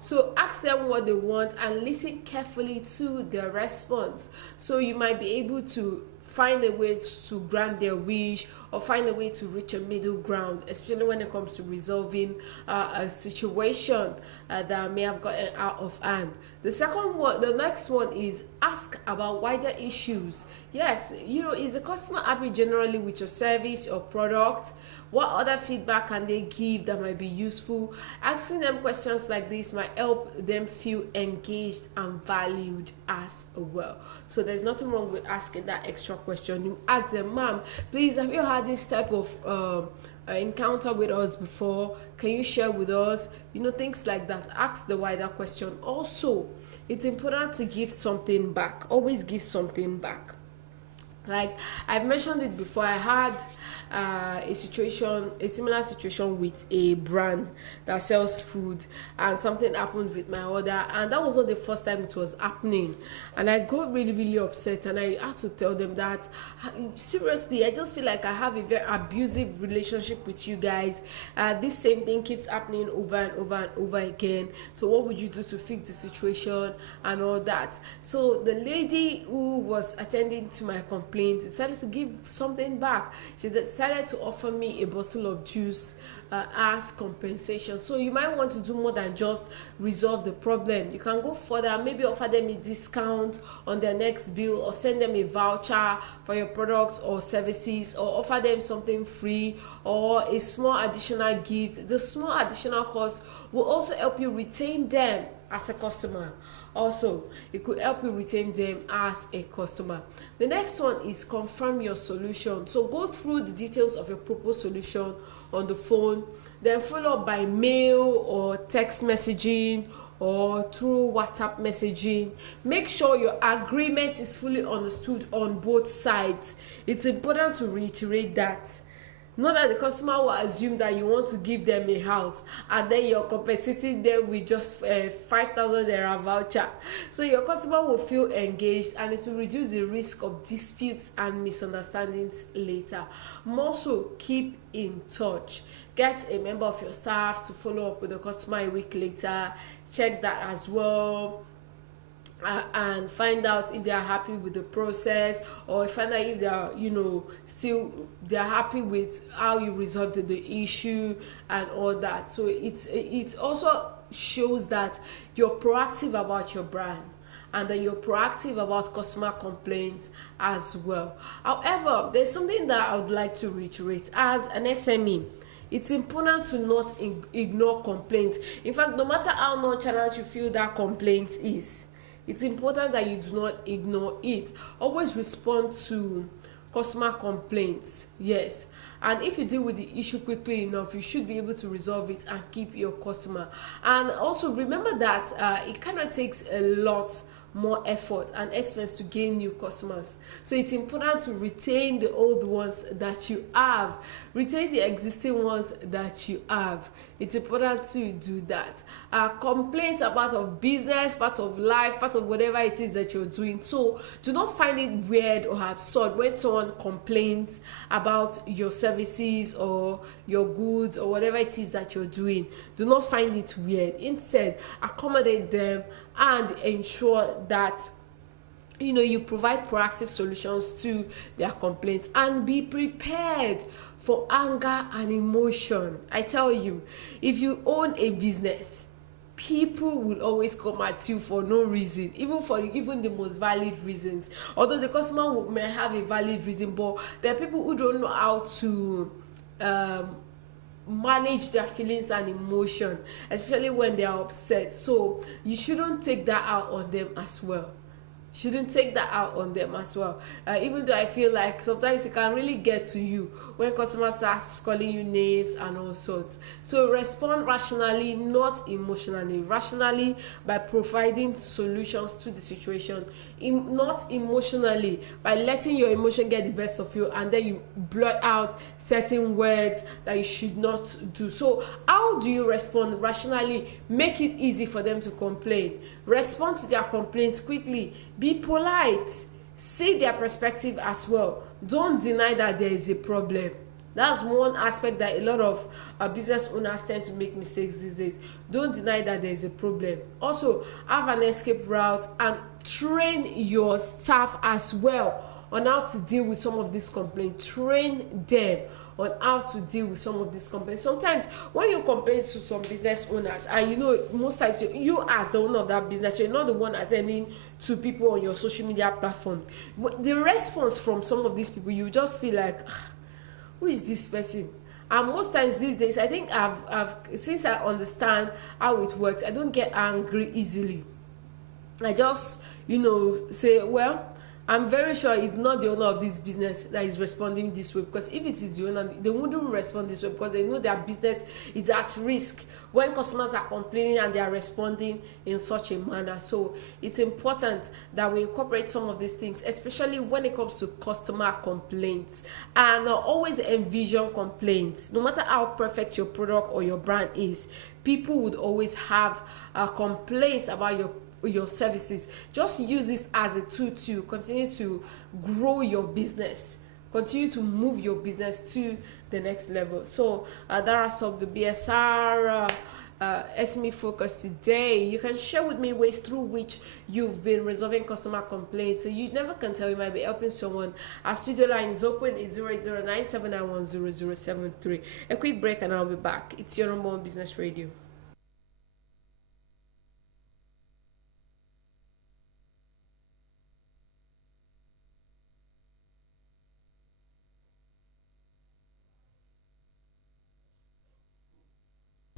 So ask them what they want and listen carefully to their response. So you might be able to find a way to grant their wish or find a way to reach a middle ground, especially when it comes to resolving a situation that may have gotten out of hand. The next one is ask about wider issues. Yes, is the customer happy generally with your service or product? What other feedback can they give that might be useful? Asking them questions like this might help them feel engaged and valued as well. So there's nothing wrong with asking that extra question. You ask them, ma'am, please, have you had this type of encounter with us before? Can you share with us? Things like that. Ask the wider question. Also, it's important to give something back. Always give something back. Like I've mentioned it before, I had a similar situation with a brand that sells food, and something happened with my order, and that was not the first time it was happening, and I got really really upset, and I had to tell them that seriously, I just feel like I have a very abusive relationship with you guys. This same thing keeps happening over and over and over again, so what would you do to fix the situation and all that? So the lady who was attending to my complaint decided to give something back. She decided to offer me a bottle of juice as compensation. So you might want to do more than just resolve the problem. You can go further, maybe offer them a discount on their next bill, or send them a voucher for your products or services, or offer them something free or a small additional gift. The small additional cost will also help you retain them as a customer. Also, it could help you retain them as a customer. The next one is confirm your solution. So go through the details of your proposed solution on the phone, then follow up by mail or text messaging or through WhatsApp messaging. Make sure your agreement is fully understood on both sides. It's important to reiterate that. Not that the customer will assume that you want to give them a house and then you're compensating them with just 5,000 naira voucher. So your customer will feel engaged, and it will reduce the risk of disputes and misunderstandings later. Also, keep in touch. Get a member of your staff to follow up with the customer a week later. Check that as well. And find out if they are happy with the process, or find out if they are they're happy with how you resolved the issue and all that. So it also shows that you're proactive about your brand, and that you're proactive about customer complaints as well. However, there's something that I would like to reiterate. As an SME, it's important to not ignore complaints. In fact, no matter how nonchalant you feel that complaint is, it's important that you do not ignore it. Always respond to customer complaints. Yes. And if you deal with the issue quickly enough, you should be able to resolve it and keep your customer. And also remember that it kind of takes a lot more effort and expense to gain new customers. So it's important to retain the old ones that you have, retain the existing ones that you have. It's important to do that. Complaints are part of business, part of life, part of whatever it is that you're doing. So do not find it weird or absurd when someone complains about your services or your goods or whatever it is that you're doing. Do not find it weird. Instead, accommodate them and ensure that you provide proactive solutions to their complaints, and be prepared for anger and emotion. I tell you, if you own a business, people will always come at you for no reason, even the most valid reasons. Although the customer may have a valid reason, but there are people who don't know how to manage their feelings and emotion, especially when they are upset. So you shouldn't take that out on them as well. Even though I feel like sometimes it can really get to you when customers start calling you names and all sorts. So respond rationally, not emotionally. Rationally by providing solutions to the situation, not emotionally by letting your emotion get the best of you, and then you blurt out certain words that you should not do. So how do you respond rationally? Make it easy for them to complain. Respond to their complaints quickly. Be polite. See their perspective as well. Don't deny that there is a problem. That's one aspect that a lot of business owners tend to make mistakes these days. Don't deny that there is a problem. Also, have an escape route and train your staff as well on how to deal with some of these complaints. Train them on how to deal with some of these complaints. Sometimes when you complain to some business owners, and you know, most times you as the owner of that business, you're not the one attending to people on your social media platforms. The response from some of these people, you just feel like, who is this person? And most times these days, I think I've since I understand how it works, I don't get angry easily. I just, say, well, I'm very sure it's not the owner of this business that is responding this way, because if it is the owner, they wouldn't respond this way, because they know their business is at risk when customers are complaining and they are responding in such a manner. So it's important that we incorporate some of these things, especially when it comes to customer complaints, and always envision complaints. No matter how perfect your product or your brand is, people would always have complaints about your services. Just use this as a tool to continue to grow your business, continue to move your business to the next level. So that wraps up the BSR SME focus today. You can share with me ways through which you've been resolving customer complaints. So you never can tell, you might be helping someone. Our studio line is open. It's 08097910073. A quick break and I'll be back. It's your number one business radio.